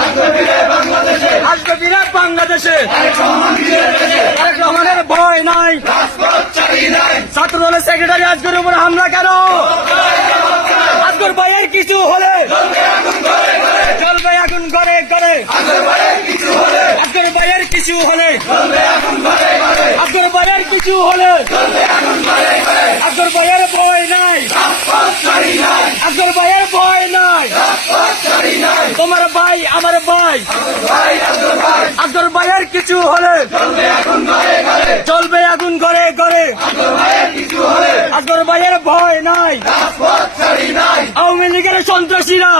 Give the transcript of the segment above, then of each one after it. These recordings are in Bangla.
আসবে ফিরে বাংলাদেশে তারেক রহমানের ভয় নাই। ছাত্রদলের সেক্রেটারি আজকের উপর হামলা কেন? আজকের ভাইয়ের কিছু হলে চলবে আগুন ঘরে ঘরে। আজকের ভাইয়ের কিছু হলে আজকের ভাইয়ের কিছু হলে আজকের ভাইয়ের ভয় নাই। আজকের ভাইয়ের ভয় নাই। তোমার ভাই আমার ভাই। আজকের ভাইয়ের কিছু হলে চলবে আগুন ঘরে ঘরে। আজকের ভাইয়ের ভয় নাই। আওয়ামী লীগের সন্ত্রাসীরা,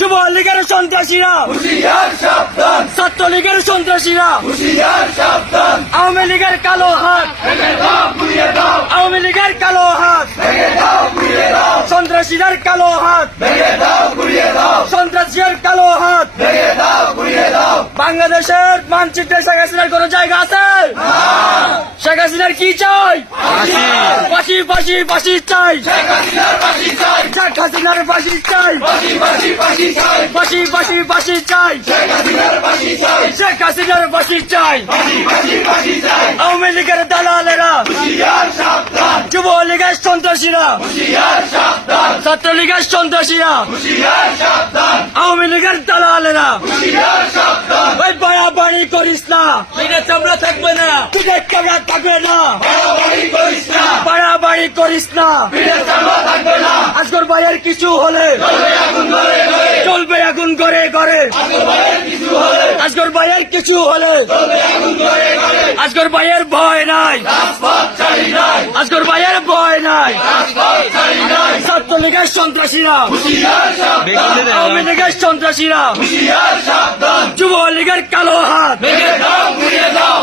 যুব লীগের সন্ত্রাসীরা, ছাত্র লীগের সন্ত্রাসীরা, আওয়ামী লীগের কালো হাত, আওয়ামী লীগের কালো হাত, সন্ত্রাসীদের কালো হাত, সন্ত্রাসীদের কালো হাত। বাংলাদেশের মানচিত্রে শেখ হাসিনার কোন জায়গা আছে? শেখ হাসিনার কি চাই? ফাঁসি ফাঁসি ফাঁসি চাই। শেখ হাসিনার ফাঁসি চাই। ফাঁসি ফাঁসি ফাঁসি চাই। শেখ হাসিনার ফাঁসি চাই। আওয়ামী লীগের দালালেরা, যুব লীগের সন্ত্রাসীরা, ছাত্র লীগের সন্ত্রাসীরা, আওয়ামী লীগের দালালেরা, ওই বাড়াবাড়ি করিস না, পিঠের চামড়া থাকবে না, পিঠের চামড়া থাকবে না, বাড়াবাড়ি করিস না, আজকের ভাইয়ের কিছু হলে চলবে আগুন ঘরে ঘরে। আজকের ভাইয়ের কিছু হলে আজকের ভাইয়ের ভয় নাই। আজকের ভাইয়ের ভয় নাই। ছাত্র লীগের সন্ত্রাসীরা, আওয়ামী লীগের সন্ত্রাসীরা, যুব লীগের কালো হাত,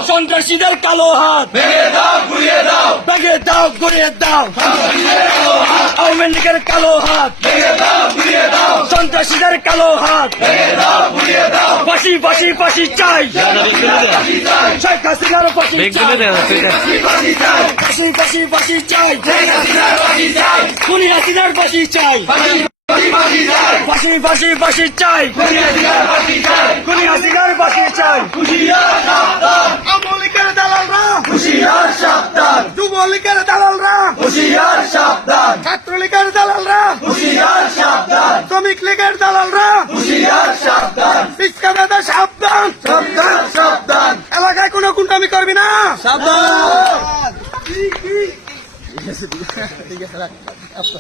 সন্ত্রাসীদের কালো হাত ভেঙে দাও ঘুরিয়ে দাও। আওয়ামী লীগের কালো হাত, সন্ত্রাসীদের কালো হাত, ফাঁসি ফাঁসি ফাঁসি চাই। শেখ হাসিনার ফাঁসি চাই। ফাঁসি ফাঁসি ফাঁসি চাই। খুনি হাসিনার ফাঁসি চাই। ফাঁসি ফাঁসি ফাঁসি চাই। খুনি হাসিনার ফাঁসি চাই। আওয়ামী লীগের দালালরা হুঁশিয়ার সাবধান। যুব লীগের দালালরা হুঁশিয়ার সাবধান। ছাত্র লীগের দালালরা হুঁশিয়ার সাবধান। শ্রমিক লীগের দালালরা হুঁশিয়ার সাবধান। শিক্ষা দাদা সাবধান, সাবধান সাবধান। এলাকায় কোনো গুন্ডামি করবি না, সাবধান। ঠিক আছে।